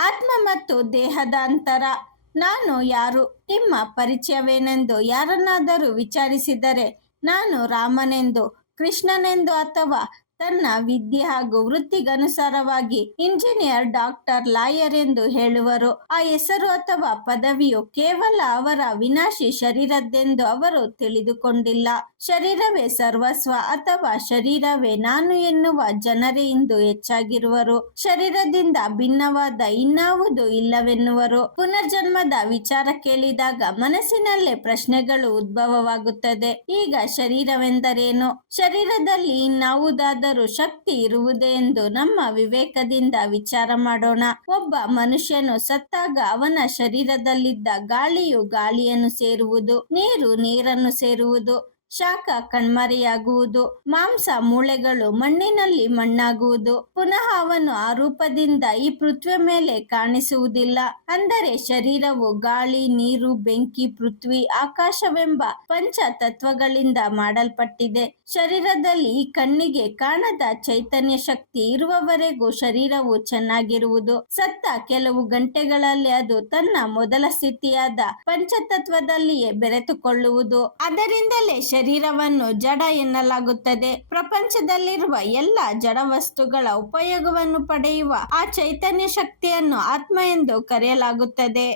ಆತ್ಮ ಮತ್ತು ದೇಹದ ಅಂತರ. ನಾನು ಯಾರು? ನಿಮ್ಮ ಪರಿಚಯವೇನೆಂದು ಯಾರನ್ನಾದರೂ ವಿಚಾರಿಸಿದರೆ, ನಾನು ರಾಮನೆಂದು, ಕೃಷ್ಣನೆಂದು ಅಥವಾ ತನ್ನ ವಿದ್ಯೆ ಹಾಗೂ ವೃತ್ತಿಗನುಸಾರವಾಗಿ ಇಂಜಿನಿಯರ್, ಡಾಕ್ಟರ್, ಲಾಯರ್ ಎಂದು ಹೇಳುವರು. ಆ ಹೆಸರು ಅಥವಾ ಪದವಿಯು ಕೇವಲ ಅವರ ವಿನಾಶಿ ಶರೀರದ್ದೆಂದು ಅವರು ತಿಳಿದುಕೊಂಡಿಲ್ಲ. ಶರೀರವೇ ಸರ್ವಸ್ವ ಅಥವಾ ಶರೀರವೇ ನಾನು ಎನ್ನುವ ಜನರೇ ಇಂದು ಹೆಚ್ಚಾಗಿರುವರು. ಶರೀರದಿಂದ ಭಿನ್ನವಾದ ಇನ್ನಾವುದೂ ಇಲ್ಲವೆನ್ನುವರು. ಪುನರ್ಜನ್ಮದ ವಿಚಾರ ಕೇಳಿದಾಗ ಮನಸ್ಸಿನಲ್ಲೇ ಪ್ರಶ್ನೆಗಳು ಉದ್ಭವವಾಗುತ್ತದೆ. ಈಗ ಶರೀರವೆಂದರೇನು? ಶರೀರದಲ್ಲಿ ಇನ್ನಾವುದಾದರೂ ಶಕ್ತಿ ಇರುವುದೇ ಎಂದು ನಮ್ಮ ವಿವೇಕದಿಂದ ವಿಚಾರ ಮಾಡೋಣ. ಒಬ್ಬ ಮನುಷ್ಯನು ಸತ್ತಾಗ ಅವನ ಶರೀರದಲ್ಲಿದ್ದ ಗಾಳಿಯು ಗಾಳಿಯನ್ನು ಸೇರುವುದು, ನೀರು ನೀರನ್ನು ಸೇರುವುದು, ಶಾಖ ಕಣ್ಮರೆಯಾಗುವುದು, ಮಾಂಸ ಮೂಳೆಗಳು ಮಣ್ಣಿನಲ್ಲಿ ಮಣ್ಣಾಗುವುದು. ಪುನಃ ಅವನು ಆ ರೂಪದಿಂದ ಈ ಪೃಥ್ವಿಯ ಮೇಲೆ ಕಾಣಿಸುವುದಿಲ್ಲ. ಅಂದರೆ ಶರೀರವು ಗಾಳಿ, ನೀರು, ಬೆಂಕಿ, ಪೃಥ್ವಿ, ಆಕಾಶವೆಂಬ ಪಂಚ ತತ್ವಗಳಿಂದ ಮಾಡಲ್ಪಟ್ಟಿದೆ. ಶರೀರದಲ್ಲಿ ಈ ಕಣ್ಣಿಗೆ ಕಾಣದ ಚೈತನ್ಯ ಶಕ್ತಿ ಇರುವವರೆಗೂ ಶರೀರವು ಚೆನ್ನಾಗಿರುವುದು. ಸತ್ತ ಕೆಲವು ಗಂಟೆಗಳಲ್ಲಿ ಅದು ತನ್ನ ಮೊದಲ ಸ್ಥಿತಿಯಾದ ಪಂಚತತ್ವದಲ್ಲಿಯೇ ಬೆರೆತುಕೊಳ್ಳುವುದು. ಅದರಿಂದಲೇ ಶರೀರವನ್ನು ಜಡ ಎನ್ನಲಾಗುತ್ತದೆ. ಪ್ರಪಂಚದಲ್ಲಿರುವ ಎಲ್ಲ ಜಡ ವಸ್ತುಗಳ ಉಪಯೋಗವನ್ನು ಪಡೆಯುವ ಆ ಚೈತನ್ಯ ಶಕ್ತಿಯನ್ನು ಆತ್ಮ ಎಂದು ಕರೆಯಲಾಗುತ್ತದೆ.